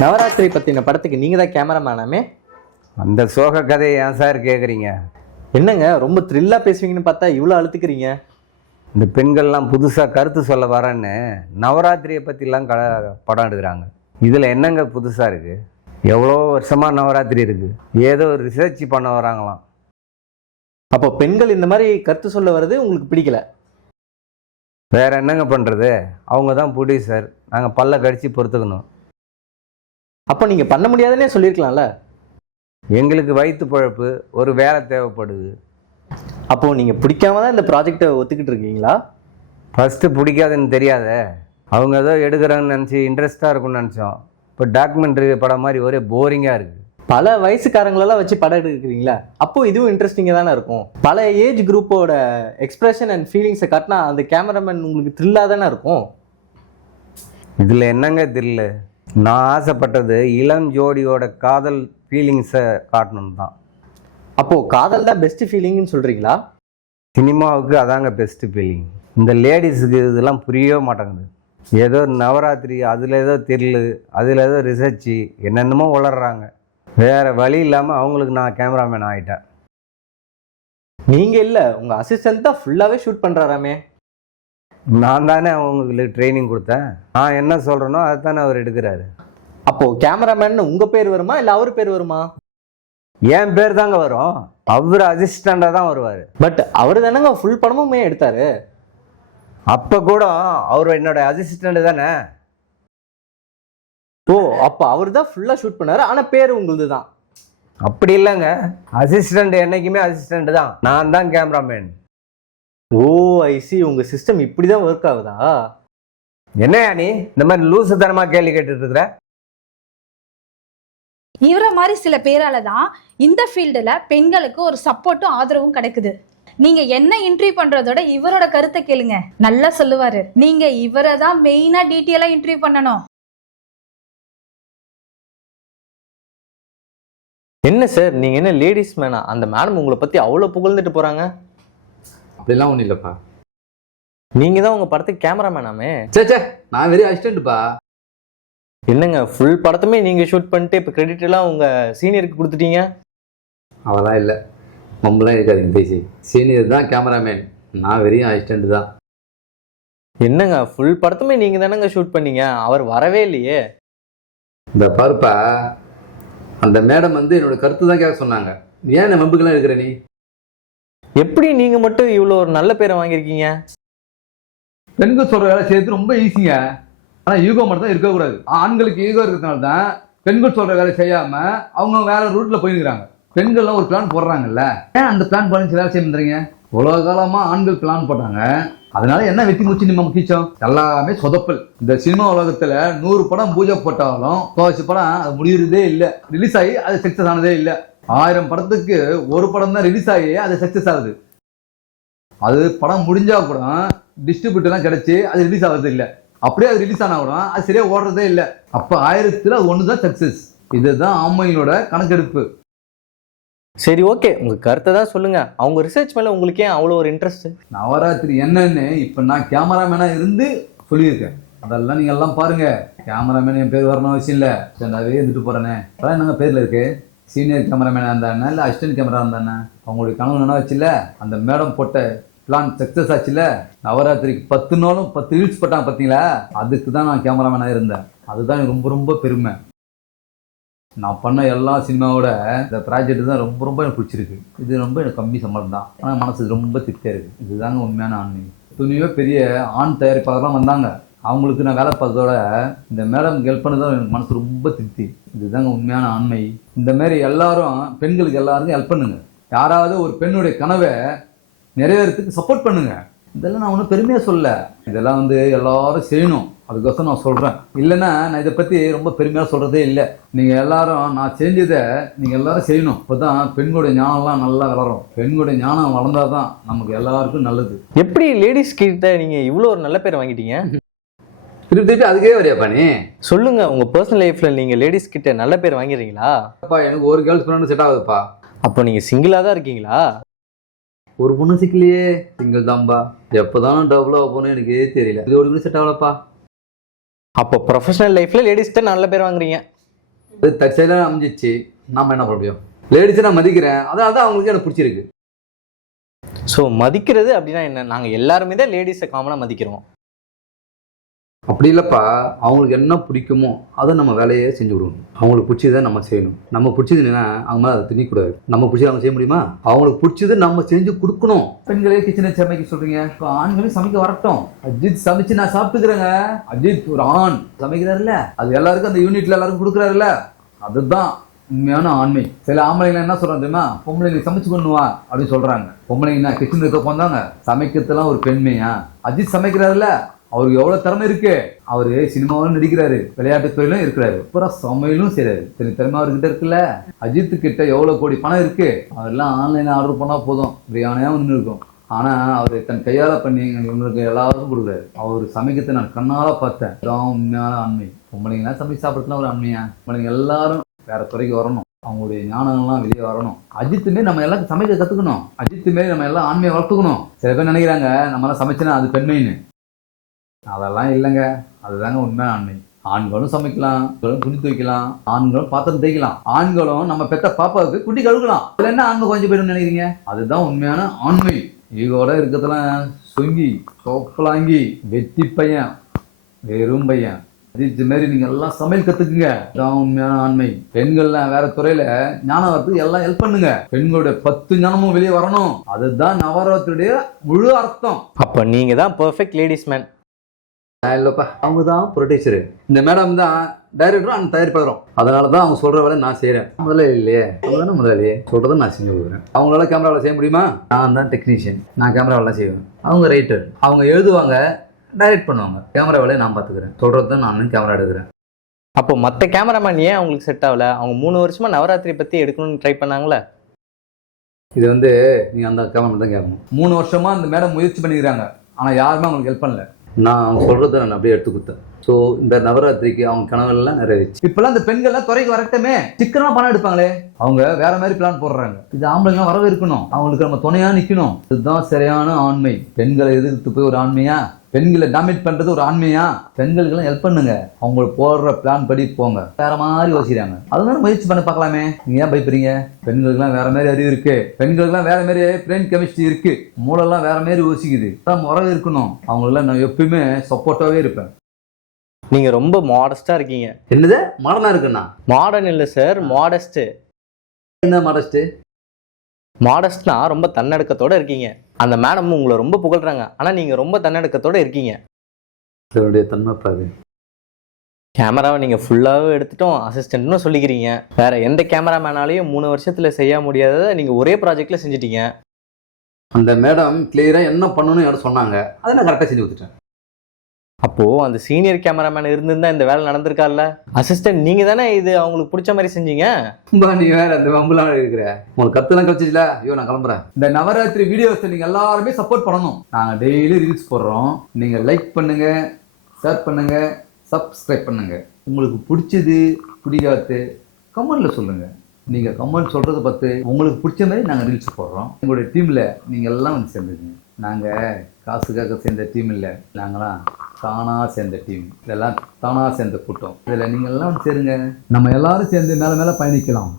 நவராத்திரி பத்தின படத்துக்கு நீங்க தான் கேமராமேனாமே? அந்த சோக கதையை ஏன் சார் கேட்குறீங்க என்னங்க ரொம்ப த்ரில்லா பேசுவீங்கன்னு பார்த்தா இவ்வளோ அழுத்துக்கிறீங்க? இந்த பெண்கள்லாம் புதுசாக கருத்து சொல்ல வரேன்னு நவராத்திரியை பற்றிலாம் க படம் எடுக்கிறாங்க. இதில் என்னங்க புதுசாக இருக்குது எவ்வளோ வருஷமாக நவராத்திரி இருக்குது ஏதோ ரிசர்ச் பண்ண வராங்களாம். அப்போ பெண்கள் இந்த மாதிரி கருத்து சொல்ல வர்றது உங்களுக்கு பிடிக்கல? வேற என்னங்க பண்ணுறது அவங்க தான் ப்ரொடியூசர் நாங்கள் பல்ல கடிச்சு பொறுத்துக்கணும். அப்போ நீங்க பண்ண முடியாதுன்னே சொல்லியிருக்கலாம்ல எங்களுக்கு வயிற்று பழப்பு ஒரு வேலை தேவைப்படுது. அப்போ நீங்க பிடிக்காம தான் இந்த ப்ராஜெக்டை ஒத்துக்கிட்டு இருக்கீங்களா? ஃபஸ்ட்டு பிடிக்காதுன்னு தெரியாதே. அவங்க ஏதோ எடுக்கிறாங்கன்னு நினச்சி இன்ட்ரெஸ்ட்டாக இருக்கும்னு நினச்சோம். இப்போ டாக்குமெண்ட்ரி படம் மாதிரி ஒரே போரிங்காக இருக்குது பல வயசுக்காரங்களெல்லாம் வச்சு படம் எடுக்கிறீங்களா? அப்போ இதுவும் இன்ட்ரெஸ்டிங்காக தானே இருக்கும். பல ஏஜ் குரூப்போட எக்ஸ்பிரஷன் அண்ட் ஃபீலிங்ஸை காட்டினா அந்த கேமராமேன் உங்களுக்கு த்ரில்லாக தானே இருக்கும்? இதில் என்னங்க தில்லு நான் ஆசைப்பட்டது இளம் ஜோடியோட காதல் ஃபீலிங்ஸை காட்டணும் தான். அப்போ காதல் தான் பெஸ்ட் ஃபீலிங்னு சொல்றீங்களா? சினிமாவுக்கு அதாங்க பெஸ்ட்டு ஃபீலிங் இந்த லேடிஸுக்கு இதெல்லாம் புரியவே மாட்டேங்குது. ஏதோ நவராத்திரி அதில் ஏதோ தில்லு அதில் ஏதோ ரிசர்ச்சு என்னென்னமோ வளர்றாங்க வேறு வழி இல்லாமல் அவங்களுக்கு நான் கேமராமேன் ஆகிட்டேன் நீங்க இல்ல உங்க அசிஸ்டன்ட் தான் ஃபுல்லாவே ஷூட் பண்றாராமே. நான் தானே அவங்களுக்கு ட்ரைனிங் கொடுத்தேன். நான் என்ன சொல்கிறேனோ அதை தானே அவர் எடுக்கிறாரு. அப்போ கேமராமேன் உங்க பேர் வருமா இல்ல அவர் பேர் வருமா? என் பேர் தாங்க வரும். அவர் அசிஸ்டண்டாக தான் வருவார். பட் அவர் தானங்க ஃபுல் படமுமே எடுத்தாரு. அப்போ கூட அவர் என்னோட அசிஸ்டண்ட் தானே. ஓ அப்போ அவர் தான் ஃபுல்லா ஷூட் பண்ணாரு. ஆனா பேர் உங்களுது தான். அப்படி இல்லைங்க. அசிஸ்டண்ட் என்னைக்குமே அசிஸ்டண்ட் தான். நான் தான் கேமராமேன் ஓ ஐ சி உங்க சிஸ்டம் இப்படிதான் ஒர்க் ஆகுதா? என்னையா நீ? இந்த மாதிரி லூசுத்தனமா கேள்வி கேட்டுட்டு இருக்கிற இவரை மாதிரி சில பேரால தான் இந்த ஃபீல்டுல பெண்களுக்கு ஒரு சப்போர்ட்டும் ஆதரவும் கிடைக்குது. நீங்க என்ன இன்டர்வியூ பண்றதோட இவரோட கருத்தை கேளுங்க. நல்லா சொல்லுவாரு. நீங்க இவரை தான் மெயினா டீட்டெயிலா இன்டர்வியூ பண்ணணும். என்ன சார் நீங்க என்ன லேடிஸ் மேனா அந்த மேடம் உங்களை பத்தி அவ்வளவு புகழ்ந்துட்டு போறாங்க? அப்படிலாம் ஒன்றும் இல்லைப்பா. நீங்க தான் உங்க படத்துக்கு கேமராமேனாமே? சே சே நான் வெறும் அசிஸ்டண்ட்டுப்பா என்னங்க ஃபுல் படத்துமே நீங்க ஷூட் பண்ணிட்டு இப்போ கிரெடிட் எல்லாம் உங்க சீனியருக்கு கொடுத்துட்டீங்க? அவெல்லாம் இல்லை. மம்பலாம் இருக்காதுங்க பேசி. சீனியர் தான் கேமராமேன். நான் வெறும் அசிஸ்டண்ட் தான் என்னங்க ஃபுல் படத்துமே நீங்க தானங்க ஷூட் பண்ணீங்க? அவர் வரவே இல்லையே. இந்த பாருப்பா அந்த மேடம் வந்து என்னோட கருத்து தான் கேட்க சொன்னாங்க. ஏன் இந்த மெம்புக்கெல்லாம் இருக்கிற நீ? எப்படி நீங்க மட்டும் இவ்வளோ ஒரு நல்ல பேரை வாங்கியிருக்கீங்க? பெண்கள் சொல்ற வேலை செய்யறது ரொம்ப ஈஸிங்க ஆனா ஈகோ மட்டும் தான் இருக்கக்கூடாது. ஆண்களுக்கு ஈகோ இருக்கிறதுனால தான் பெண்கள் சொல்ற வேலை செய்யாம அவங்க வேற ரூட்ல போயிருக்கிறாங்க. பெண்கள்லாம் ஒரு பிளான் போடுறாங்கல்ல. ஏன் அந்த பிளான் பண்ணி வேலை செய்ய முடியுங்க உலக காலமா ஆண்கள் பிளான் போட்டாங்க. அதனால என்ன வெட்டி மூச்சு நம்ம முக்கியம் எல்லாமே சொதப்பல். இந்த சினிமா உலகத்துல நூறு படம் பூஜை போட்டாலும் துவச்சு படம் அது முடியறதே இல்லை. ரிலீஸ் ஆகி அது சக்சஸ் ஆனதே இல்லை. ஆயிரம் படத்துக்கு ஒரு படம் தான் ரிலீஸ் ஆகி அது சக்சஸ் ஆகுது. அது படம் முடிஞ்சா கூட டிஸ்ட்ரிபியூட்டர்லாம் கிடைச்சி அது ரிலீஸ் ஆகிறது இல்லை. அப்படியே அது ரிலீஸ் ஆனா கூட அது சரியா ஓடுறதே இல்லை. அப்போ ஆயிரத்துல அது ஒன்று தான் சக்சஸ் இதுதான் ஆமையினோட கணக்கெடுப்பு. சரி ஓகே உங்க கருத்தை தான் சொல்லுங்க. அவங்க ரிசர்ச் மேல உங்களுக்கு ஏன் அவ்வளோ ஒரு இன்ட்ரெஸ்ட் நவராத்திரி என்னன்னு இப்போ நான் கேமராமேனா இருந்து சொல்லியிருக்கேன். அதெல்லாம் நீங்க எல்லாம் பாருங்க. கேமராமேன் என் பேர் வரணும் அவசியம் இல்லை. நான் வெளியே இருந்துட்டு போறேனே. அதான் என்னங்க பேர்ல இருக்கு? சீனியர் கேமராமேனாக இருந்தானே இல்லை அசிஸ்டன்ட் கேமரா இருந்தானே? அவங்களுடைய கனவு நினைவாச்சுல அந்த மேடம் போட்ட பிளான் சக்ஸஸ் ஆச்சுல? நவராத்திரிக்கு பத்து நாளும் பத்து ரீல்ஸ் போட்டாங்க பார்த்தீங்களா? அதுக்கு தான் நான் கேமராமேனாக இருந்தேன். அதுதான் எனக்கு ரொம்ப ரொம்ப பெருமை. நான் பண்ண எல்லா சினிமாவோட இந்த ப்ராஜெக்ட் தான் ரொம்ப ரொம்ப எனக்கு பிடிச்சிருக்கு. இது ரொம்ப எனக்கு கம்மி சம்பளம் தான். ஆனால் மனசு ரொம்ப திருப்தியாக இருக்குது இதுதாங்க உண்மையான ஆன்மீகம். துணியோ பெரிய ஆண் தயாரிப்பாளர்லாம் வந்தாங்க. அவங்களுக்கு நான் வேலை பார்த்ததோட இந்த மேடம் ஹெல்ப் பண்ணதான் எனக்கு மனசு ரொம்ப திருப்தி. இதுதாங்க உண்மையான ஆண்மை. இந்த மாதிரி எல்லாரும் பெண்களுக்கு எல்லாருக்கும் ஹெல்ப் பண்ணுங்க. யாராவது ஒரு பெண்ணுடைய கனவை நிறைவேறத்துக்கு சப்போர்ட் பண்ணுங்க. இதெல்லாம் நான் ஒன்றும் பெருமையாக சொல்ல இதெல்லாம் வந்து எல்லாரும் செய்யணும். அதுக்கோசரம் நான் சொல்கிறேன் இல்லைன்னா நான் இதை பற்றி ரொம்ப பெருமையாக சொல்கிறதே இல்லை. நீங்கள் எல்லாரும் நான் செஞ்சதை நீங்கள் எல்லாரும் செய்யணும். அப்போ தான் பெண்களுடைய ஞானம்லாம் நல்லா வளரும். பெண்களுடைய ஞானம் வளர்ந்தாதான் தான் நமக்கு எல்லாருக்கும் நல்லது. எப்படி லேடிஸ் கிட்ட நீங்கள் இவ்வளோ ஒரு நல்ல பேர் வாங்கிட்டீங்க? திருப்பி திருப்பி அதுக்கே வரியாப்பா நீ சொல்லுங்க உங்க பர்சனல் லைஃப்ல நீங்க லேடிஸ் கிட்ட நல்ல பேர் வாங்கிடுறீங்களா? அப்பா எனக்கு ஒரு கேர்ள்ஸ் ஃப்ரெண்டு செட் ஆகுதுப்பா. அப்போ நீங்க சிங்கிளா தான் இருக்கீங்களா? ஒரு பொண்ணு சிக்கலையே. சிங்கிள் தான்பா. எப்போதான் டபுள் ஆகணும்னு எனக்கு தெரியல. இது ஒரு செட் ஆகலப்பா. அப்போ ப்ரொஃபஷனல் லைஃப்ல லேடிஸ் தான் நல்ல பேர் வாங்குறீங்க. அது தற்செயலாக அமைஞ்சிச்சு. நாம என்ன பண்ண முடியும்? லேடிஸை நான் மதிக்கிறேன். அதனால தான் அவங்களுக்கு எனக்கு பிடிச்சிருக்கு. ஸோ மதிக்கிறது அப்படின்னா என்ன? நாங்கள் எல்லாருமே தான் லேடிஸை காமனாக மதிக்கிறோம். அப்படி இல்லைப்பா அவங்களுக்கு என்ன பிடிக்குமோ அதை நம்ம வேலையே செஞ்சு விடணும் அவங்களுக்கு பிடிச்சதை நம்ம செய்யணும். நம்ம பிடிச்சதுன்னா அவங்க மேலே அதை திணிக்கூடாது நம்ம பிடிச்சதை நம்ம செய்ய முடியுமா? அவங்களுக்கு பிடிச்சது நம்ம செஞ்சு கொடுக்கணும். பெண்களே கிச்சனை சமைக்க சொல்றீங்க. இப்போ ஆண்களும் சமைக்க வரட்டும். அஜித் சமைச்சு நான் சாப்பிட்டுக்கிறேங்க. அஜித் ஒரு ஆண். சமைக்கிறாருல்ல. அது எல்லாருக்கும் அந்த யூனிட்ல எல்லாருக்கும் கொடுக்குறாருல்ல. அதுதான் உண்மையான ஆண்மை. சில ஆம்பளைங்க என்ன சொல்றாங்க தெரியுமா? பொம்பளைங்க சமைச்சு கொண்டுவா அப்படின்னு சொல்றாங்க. பொம்பளைங்க என்ன கிச்சன் இருக்க போந்தாங்க சமைக்கிறதுலாம் ஒரு பெண்மையா? அஜித் சமைக்கிறாருல்ல. அவருக்கு எவ்வளவு திறமை இருக்கு? அவரு சினிமாவிலும் நடிக்கிறாரு விளையாட்டு துறையிலும் இருக்கிறாரு. அப்புறம் சமையலும் செய்யறாரு தனி திறமை அவர்கிட்ட இருக்குல்ல? அஜித் கிட்ட எவ்வளவு கோடி பணம் இருக்கு? அவரெல்லாம் ஆன்லைன்ல ஆர்டர் பண்ணா போதும். பிரியாணியா ஒன்று இருக்கும். ஆனா அவர் தன் கையால பண்ணி இவங்களுக்கு எல்லாருக்கும் கொடுக்குறாரு. அவர் சமைக்கிறதை நான் கண்ணால பார்த்தேன். இதான் உண்மையான ஆண்மை பொம்பளைங்களாம் சமைச்சு சாப்பிட்றதுலாம் ஒரு அண்மையா? பொம்பளைங்க எல்லாரும் வேற துறைக்கு வரணும். அவங்களுடைய ஞானங்கள்லாம் வெளியே வரணும். அஜித் மாரி நம்ம எல்லாம் சமைக்க கத்துக்கணும். அஜித் மாரி நம்ம எல்லாம் ஆண்மையை வளர்த்துக்கணும். சில பேர் நினைக்கிறாங்க நம்ம எல்லாம் அது பெண்மைன்னு. அதெல்லாம் இல்லைங்க. அதுதாங்க உண்மையான ஆண்மை ஆண்களும் சமைக்கலாம் துணி துவைக்கலாம் ஆண்களும் பாத்திரம் தேய்க்கலாம். ஆண்களும் நம்ம பெத்த பாப்பாவுக்கு குட்டி கழுகலாம் இதுல என்ன ஆண்கள் கொஞ்சம் போயிடும் நினைக்கிறீங்க? அதுதான் உண்மையான ஆண்மை. ஈகோட இருக்கிறதெல்லாம் சொங்கி சோப்பலாங்கி வெட்டி பையன் வெறும் பையன். இது மாரி நீங்க எல்லாம் சமையல் கத்துக்குங்க. தான் உண்மையான ஆண்மை. பெண்கள்லாம் வேற துறையில ஞானம் வரத்துக்கு எல்லாம் ஹெல்ப் பண்ணுங்க. பெண்களுடைய பத்து ஞானமும் வெளியே வரணும். அதுதான் நவரத்துடைய முழு அர்த்தம். அப்போ நீங்கள் தான் பெர்ஃபெக்ட் லேடிஸ் மேன் இல்லைப்பா அவங்க தான் ப்ரொடியூசரு இந்த மேடம் தான் டைரக்டரும் அந்த தயாரிப்பாளரும். அதனால தான் அவங்க சொல்கிற வேலை நான் செய்கிறேன் முதல்ல இல்லையே அவங்க தானே முதலாளியே? சொல்கிறத நான் செஞ்சு கொடுக்குறேன். அவங்களால கேமரா வேலை செய்ய முடியுமா? நான் தான் டெக்னீஷியன் நான் கேமரா வேலை செய்வேன். அவங்க ரைட்டர் அவங்க எழுதுவாங்க டைரக்ட் பண்ணுவாங்க. கேமரா வேலையை நான் பார்த்துக்கிறேன். சொல்கிறது தான் நான் கேமரா எடுக்கிறேன். அப்போ மற்ற கேமராமேன் ஏன் அவங்களுக்கு செட் ஆகல? அவங்க மூணு வருஷமா நவராத்திரி பற்றி எடுக்கணும்னு ட்ரை பண்ணாங்களே? இது வந்து நீ அந்த கேமரா தான் கேட்கணும். மூணு வருஷமா இந்த மேடம் முயற்சி பண்ணிக்கிறாங்க. ஆனா யாருமே அவங்களுக்கு ஹெல்ப் பண்ணல. நான் அவங்க சொல்கிறத நான் அப்படியே எடுத்து கொடுத்தேன். ஸோ இந்த நவராத்திரிக்கு அவங்க கனவுலாம் நிறைவேச்சு இப்பெல்லாம் இந்த பெண்கள்லாம் துறைக்கு வரட்டுமே. சிக்கனா பணம் எடுப்பாங்களே. அவங்க வேற மாதிரி பிளான் போடுறாங்க. இது ஆம்பளைங்க வரவே இருக்கணும் அவங்களுக்கு நம்ம துணையா நிக்கணும். இதுதான் சரியான ஆண்மை. பெண்களை எதிர்த்து போய் ஒரு ஆண்மையா? பெண்களை டாமினேட் பண்றது ஒரு ஆண்மையா? பெண்களுக்கெல்லாம் ஹெல்ப் பண்ணுங்க. அவங்க போடுற பிளான் படி போங்க. வேற மாதிரி யோசிக்கிறாங்க. அதனால முயற்சி பண்ண பார்க்கலாமே. நீங்க ஏன் பயப்படுறீங்க? பெண்களுக்கெல்லாம் வேற மாதிரி அறிவு இருக்கு. பெண்களுக்கெல்லாம் வேற மாதிரி பிரெயின் கெமிஸ்ட்ரி இருக்கு. மூளைலாம் வேற மாதிரி யோசிக்குது. அதான் முறை இருக்கணும் அவங்களெல்லாம் நான் எப்பயுமே சப்போர்ட்டாவே இருப்பேன். நீங்கள் ரொம்ப மாடஸ்ட்டாக இருக்கீங்க. என்னது? மாடனாக இருக்குண்ணா மாடர்ன் இல்லை சார் மாடஸ்ட்டு என்ன மாடஸ்ட்டு மாடஸ்ட்னா ரொம்ப தன்னடக்கத்தோட இருக்கீங்க. அந்த மேடம் உங்களை ரொம்ப புகழ்றாங்க. ஆனால் நீங்கள் ரொம்ப தன்னடக்கத்தோட இருக்கீங்க. இதனுடைய தன்மைப்பாது கேமராவை நீங்கள் ஃபுல்லாகவே எடுத்துட்டோம். அசிஸ்டன்ட்னு சொல்லிக்கிறீங்க. வேற எந்த கேமராமேனாலையும் மூணு வருஷத்தில் செய்ய முடியாததை நீங்கள் ஒரே ப்ராஜெக்டில் செஞ்சிட்டீங்க. அந்த மேடம் கிளியராக என்ன பண்ணணும்னு யாரும் சொன்னாங்க. அதை நான் கரெக்டாக செஞ்சு கொடுத்துட்டேன். அப்போது அந்த சீனியர் கேமராமேன் இருந்திருந்தா இந்த வேலை நடந்திருக்கார்ல அசிஸ்டன்ட் நீங்கள் தானே இது அவங்களுக்கு பிடிச்ச மாதிரி செஞ்சீங்க? நீ வேற அந்த வம்புலாம் இருக்கிற. உங்களுக்கு கத்துலாம் கழிச்சிச்சுல? ஐயோ நான் கிளம்புறேன். இந்த நவராத்திரி வீடியோஸ் நீங்க எல்லாருமே சப்போர்ட் பண்ணணும். நாங்கள் டெய்லி ரீல்ஸ் போடுறோம். நீங்க லைக் பண்ணுங்க ஷேர் பண்ணுங்க சப்ஸ்கிரைப் பண்ணுங்க. உங்களுக்கு பிடிச்சது பிடிக்காது கமெண்ட்ல சொல்லுங்கள் நீங்கள் கமெண்ட் சொல்கிறத பார்த்து உங்களுக்கு பிடிச்ச மாதிரி நாங்கள் ரீல்ஸ் போடுறோம். எங்களுடைய டீமில் நீங்கள் எல்லாம் வந்து சேர்ந்துங்க நாங்கள் காசுக்காக சேர்ந்த டீம் இல்லை. நாங்களாம் தானாக சேர்ந்த டீம் இதெல்லாம் தானாக சேர்ந்த கூட்டம். இதில் நீங்கள் எல்லாம் வந்து சேருங்க. நம்ம எல்லாரும் சேர்ந்து மேலே மேலே பயணிக்கலாம்.